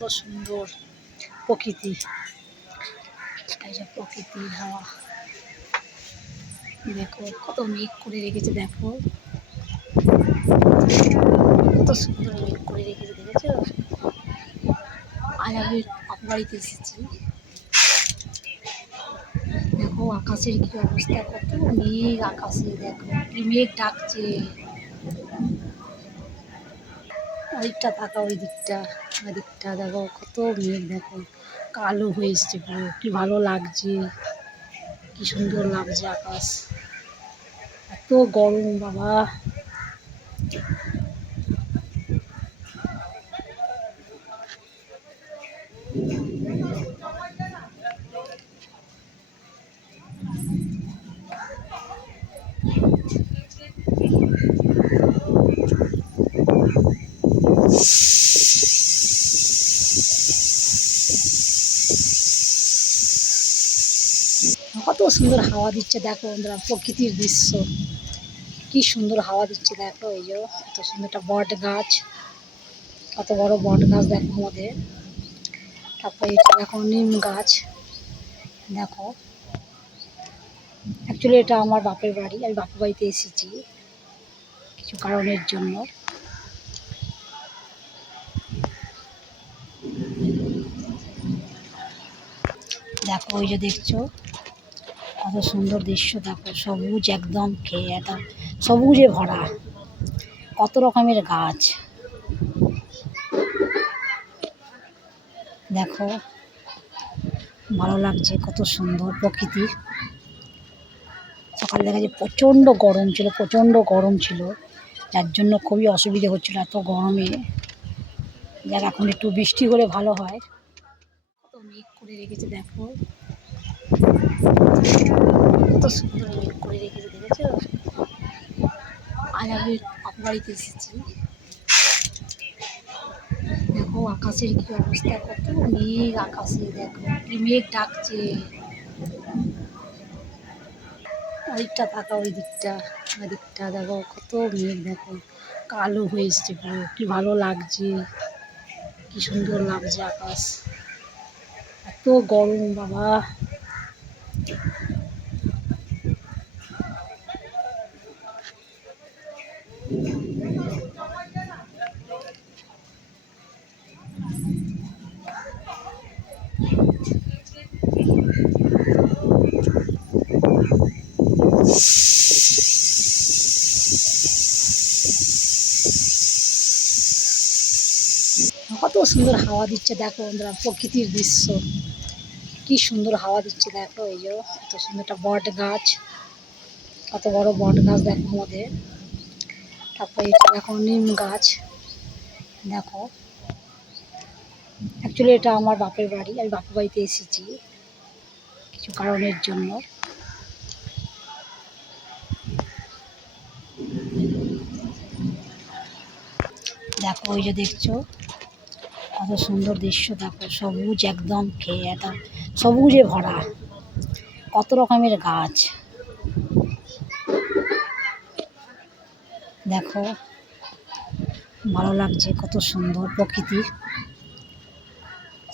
কত সুন্দর প্রকৃতি, এই যে প্রকৃতির হাওয়া। দেখো কত মেঘ করে রেখেছে, দেখো কত সুন্দর মেঘ করে রেখেছে, দেখেছো? আজ আমি বাপা বাড়িতে এসেছি, দেখো আকাশের কি অবস্থা, কত মেঘ আকাশে, দেখো কি মেঘ ডাকছে। ওইদিকটা তাকাও, ওই দিকটা দেখো কত মেঘ, দেখো কালো হয়ে এসছে পুরো, কি ভালো লাগছে, কি সুন্দর লাগছে আকাশ। এত গরম বাবা, কত সুন্দর হাওয়া দিচ্ছে, দেখো বন্ধুরা প্রকৃতির দৃশ্য, কি সুন্দর হাওয়া দিচ্ছে, দেখো এই যে কত সুন্দর একটা বট গাছ, কত বড় বট গাছ দেখো আমাদের। তারপরে এটা দেখো নিম গাছ, দেখো অ্যাকচুয়ালি এটা আমার বাপের বাড়ি, আমি বাপের বাড়িতে এসেছি কিছু কারণের জন্য। দেখো ওই যে দেখছো কত সুন্দর দৃশ্য, দেখো সবুজ একদম, খেয়ে একদম সবুজে ভরা, কত রকমের গাছ, দেখো ভালো লাগছে, কত সুন্দর প্রকৃতি। সকাল দেখা যায় প্রচণ্ড গরম ছিল, যার জন্য খুবই অসুবিধে হচ্ছিল এত গরমে। যাক এখন একটু বৃষ্টি হলে ভালো হয়। কত মেঘ করে রেখেছে, দেখো কত সুন্দর মেঘ করে রেখেছে, দেখেছো? আজ আমি বাপা বাড়িতে এসেছি, দেখো আকাশের কি অবস্থা, কত মেঘ আকাশে, দেখো কি মেঘ ডাকছে। ওইদিকটা তাকাও, ওই দিকটা দেখো কত মেঘ, দেখো কালো হয়ে এসছে পুরো, কি ভালো লাগছে, কি সুন্দর লাগছে আকাশ। এত গরম বাবা, কত সুন্দর হাওয়া দিচ্ছে, দেখো বন্ধুরা প্রকৃতির দৃশ্য, কি সুন্দর হাওয়া দিচ্ছে, দেখো এই যে কত সুন্দর একটা বট গাছ, কত বড় বট গাছ দেখো আমাদের। তারপরে এটা দেখো নিম গাছ, দেখো অ্যাকচুয়ালি এটা আমার বাপের বাড়ি, আমি বাপের বাড়িতে এসেছি কিছু কারণের জন্য। দেখো ওই যে দেখছো কত সুন্দর দৃশ্য, দেখো সবুজ একদম, খেয়ে একদম সবুজে ভরা, কত রকমের গাছ, দেখো ভালো লাগছে, কত সুন্দর প্রকৃতি।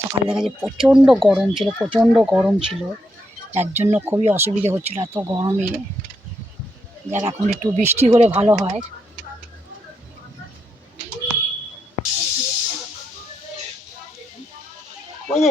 সকাল দেখা যায় প্রচণ্ড গরম ছিল, যার জন্য খুবই অসুবিধে হচ্ছিল এত গরমে। যাক এখন একটু বৃষ্টি হলে ভালো হয়। ওই যে